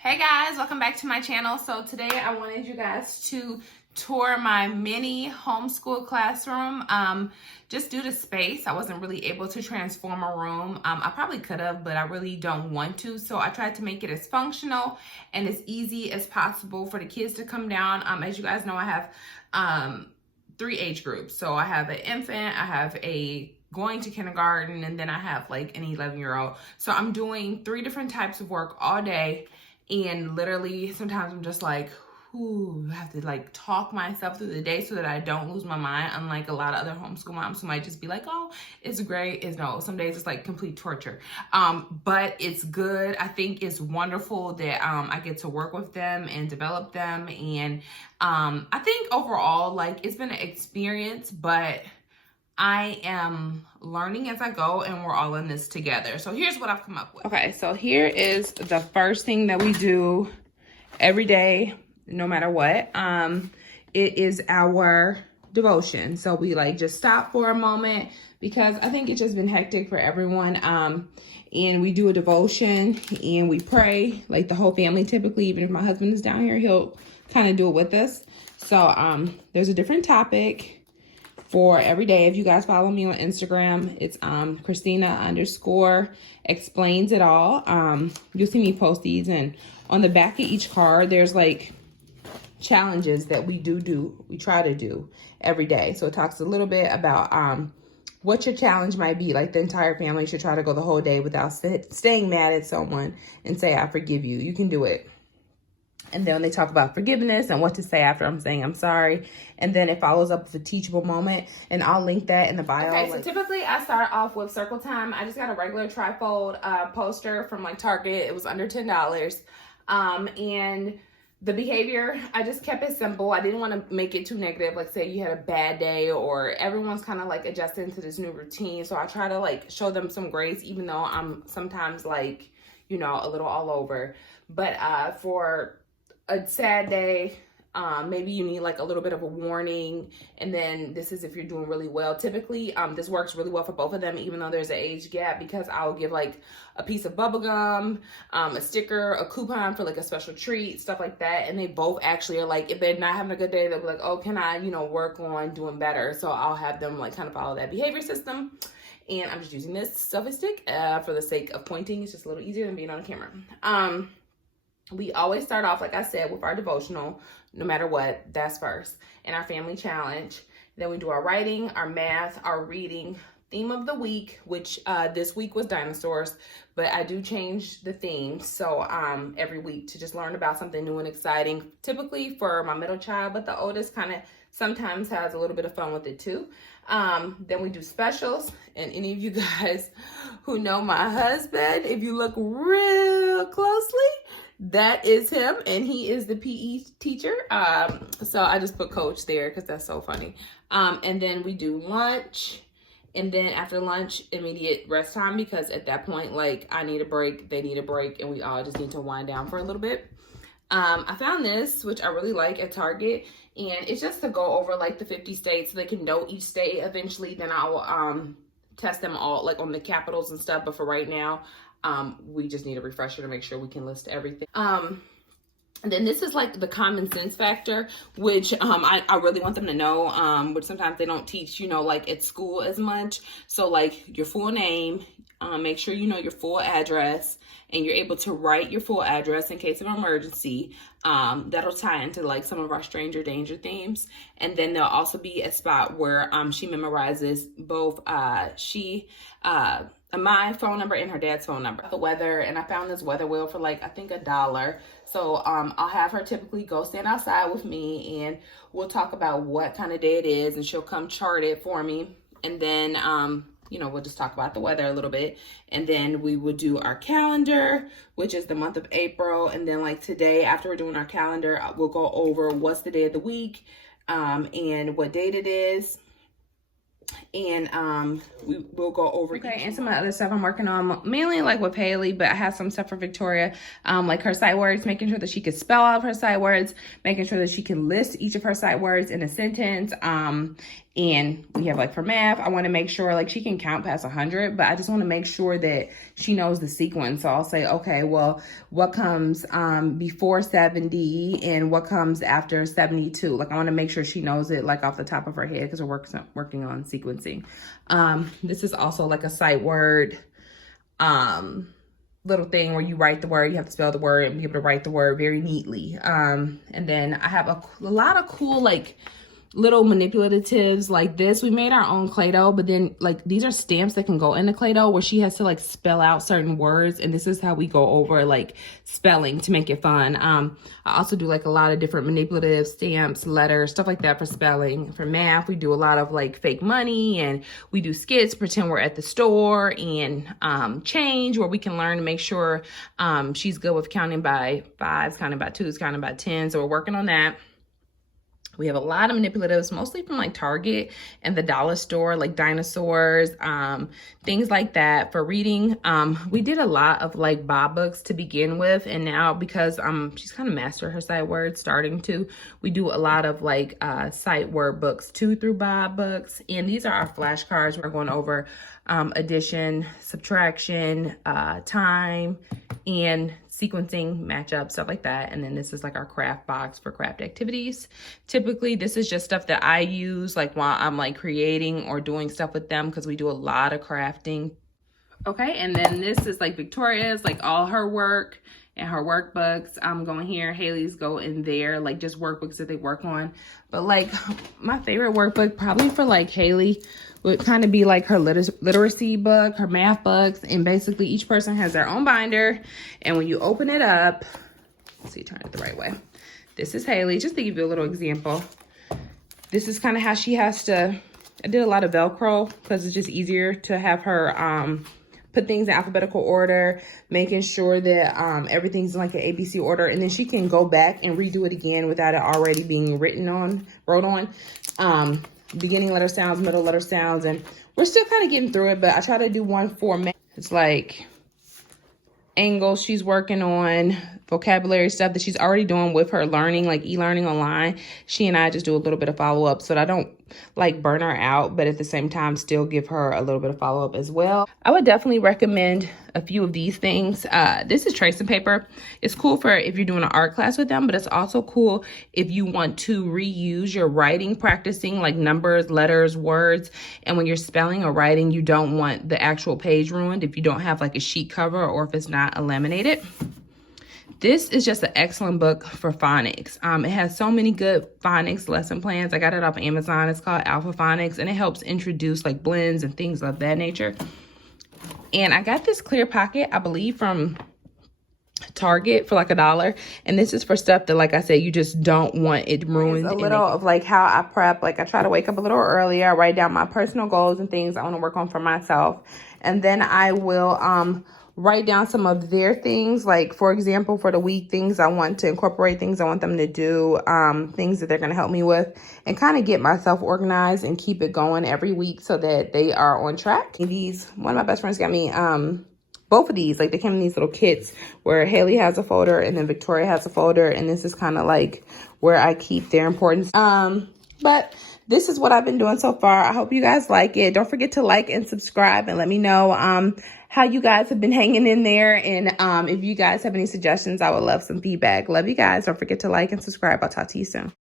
Hey guys, welcome back to my channel. So today I wanted you guys to tour my mini homeschool classroom. Just due to space, I wasn't really able to transform a room. I probably could have, but I really don't want to. So I tried to make it as functional and as easy as possible for the kids to come down. As you guys know, I have 3 age groups. So I have an infant, I have a going to kindergarten, and then I have like an 11-year-old. So I'm doing 3 different types of work all day. And literally, sometimes I'm just like, ooh, I have to like talk myself through the day so that I don't lose my mind. Unlike a lot of other homeschool moms who might just be like, oh, it's great. No, some days it's like complete torture. But it's good. I think it's wonderful that I get to work with them and develop them. And I think overall, like, it's been an experience, but I am learning as I go, and we're all in this together. So here's what I've come up with. Okay, so here is the first thing that we do every day, no matter what. It is our devotion. So we like just stop for a moment because I think it's just been hectic for everyone. And we do a devotion and we pray, like the whole family typically. Even if my husband is down here, he'll kind of do it with us. So there's a different topic for every day. If you guys follow me on Instagram, it's Christina_explains it all. You'll see me post these, and on the back of each card there's like challenges that we try to do every day. So it talks a little bit about what your challenge might be. Like the entire family should try to go the whole day without staying mad at someone and say, I forgive you. You can do it. And then they talk about forgiveness and what to say after I'm saying I'm sorry. And then it follows up with a teachable moment. And I'll link that in the bio. Okay, so typically I start off with circle time. I just got a regular trifold poster from like Target. It was under $10. And the behavior, I just kept it simple. I didn't want to make it too negative. Like say you had a bad day or everyone's kind of like adjusting to this new routine. So I try to like show them some grace, even though I'm sometimes like, you know, a little all over. But for a sad day, maybe you need like a little bit of a warning, and then this is if you're doing really well. Typically this works really well for both of them, even though there's an age gap, because I'll give like a piece of bubble gum, a sticker, a coupon for like a special treat, stuff like that. And they both actually are like, if they're not having a good day, they'll be like, oh, can I, you know, work on doing better? So I'll have them like kind of follow that behavior system. And I'm just using this selfie stick for the sake of pointing. It's just a little easier than being on camera. We always start off, like I said, with our devotional, no matter what, that's first. And our family challenge. Then we do our writing, our math, our reading, theme of the week, which this week was dinosaurs, but I do change the theme. So every week to just learn about something new and exciting, typically for my middle child, but the oldest kind of sometimes has a little bit of fun with it too. Then we do specials, and any of you guys who know my husband, if you look real closely, that is him, and he is the PE teacher. So I just put coach there because that's so funny. And then we do lunch, and then after lunch, immediate rest time, because at that point, like, I need a break, they need a break, and we all just need to wind down for a little bit. I found this, which I really like, at Target, and it's just to go over like the 50 states so they can know each state eventually. Then I'll test them all like on the capitals and stuff, but for right now, we just need a refresher to make sure we can list everything. And then this is like the common sense factor, which I really want them to know, which sometimes they don't teach, you know, like at school as much. So like your full name, make sure you know your full address, and you're able to write your full address in case of emergency. That'll tie into like some of our stranger danger themes. And then there'll also be a spot where she memorizes both my phone number and her dad's phone number. The weather, and I found this weather wheel for like I think $1. So I'll have her typically go stand outside with me, and we'll talk about what kind of day it is, and she'll come chart it for me. And then you know, we'll just talk about the weather a little bit. And then we will do our calendar, which is the month of April. And then like today, after we're doing our calendar, we'll go over what's the day of the week, and what date it is. And we will go over and some other stuff I'm working on, mainly like with Haley, but I have some stuff for Victoria, like her sight words, making sure that she can spell out her sight words, making sure that she can list each of her sight words in a sentence, And we have like for math, I want to make sure like she can count past 100, but I just want to make sure that she knows the sequence. So I'll say, okay, well, what comes before 70 and what comes after 72? Like I want to make sure she knows it like off the top of her head because we're working on sequencing. This is also like a sight word little thing where you write the word, you have to spell the word and be able to write the word very neatly. And then I have a lot of cool like little manipulatives like this. We made our own Play-Doh, but then like these are stamps that can go in the Play-Doh where she has to like spell out certain words, and this is how we go over like spelling to make it fun. I also do like a lot of different manipulative stamps, letters, stuff like that for spelling. For math, we do a lot of like fake money, and we do skits, pretend we're at the store, and change, where we can learn to make sure she's good with counting by fives, counting by twos, counting by tens. So we're working on that. We have a lot of manipulatives, mostly from like Target and the dollar store, like dinosaurs, things like that. For reading, we did a lot of like Bob books to begin with. And now because she's kind of mastered her sight words, we do a lot of like sight word books 2 through Bob books. And these are our flashcards. We're going over addition, subtraction, time, and sequencing, matchup, stuff like that. And then this is like our craft box for craft activities. Typically, this is just stuff that I use like while I'm like creating or doing stuff with them, because we do a lot of crafting. Okay, and then this is like Victoria's, like all her work and her workbooks. I'm going here. Haley's go in there, like just workbooks that they work on. But like my favorite workbook probably for like Haley would kind of be like her literacy book, her math books, and basically each person has their own binder. And when you open it up, let's see, turn it the right way. This is Haley, just to give you a little example. This is kind of how she has to, I did a lot of Velcro because it's just easier to have her put things in alphabetical order, making sure that everything's in like an ABC order, and then she can go back and redo it again without it already being wrote on. Beginning letter sounds, middle letter sounds, and we're still kind of getting through it, but I try to do one format. It's like angles she's working on, vocabulary stuff that she's already doing with her learning, like e-learning online. She and I just do a little bit of follow-up so that I don't like burn her out, but at the same time still give her a little bit of follow-up as well. I would definitely recommend a few of these things. This is tracing paper. It's cool for if you're doing an art class with them, but it's also cool if you want to reuse your writing, practicing like numbers, letters, words, and when you're spelling or writing, you don't want the actual page ruined if you don't have like a sheet cover or if it's not laminated. This is just an excellent book for phonics. It has so many good phonics lesson plans. I got it off of Amazon. It's called Alpha Phonics, and it helps introduce like blends and things of that nature. And I got this clear pocket, I believe, from Target for like $1. And this is for stuff that, like I said, you just don't want it ruined. A little of like how I prep. Like I try to wake up a little earlier. I write down my personal goals and things I want to work on for myself. And then I will write down some of their things, like for example, for the week, things I want to incorporate, things I want them to do, things that they're going to help me with, and kind of get myself organized and keep it going every week so that they are on track. One of my best friends got me both of these, like they came in these little kits where Haley has a folder and then Victoria has a folder, and this is kind of like where I keep their importance. But this is what I've been doing so far. I hope you guys like it. Don't forget to like and subscribe and let me know how you guys have been hanging in there. And if you guys have any suggestions, I would love some feedback. Love you guys. Don't forget to like and subscribe. I'll talk to you soon.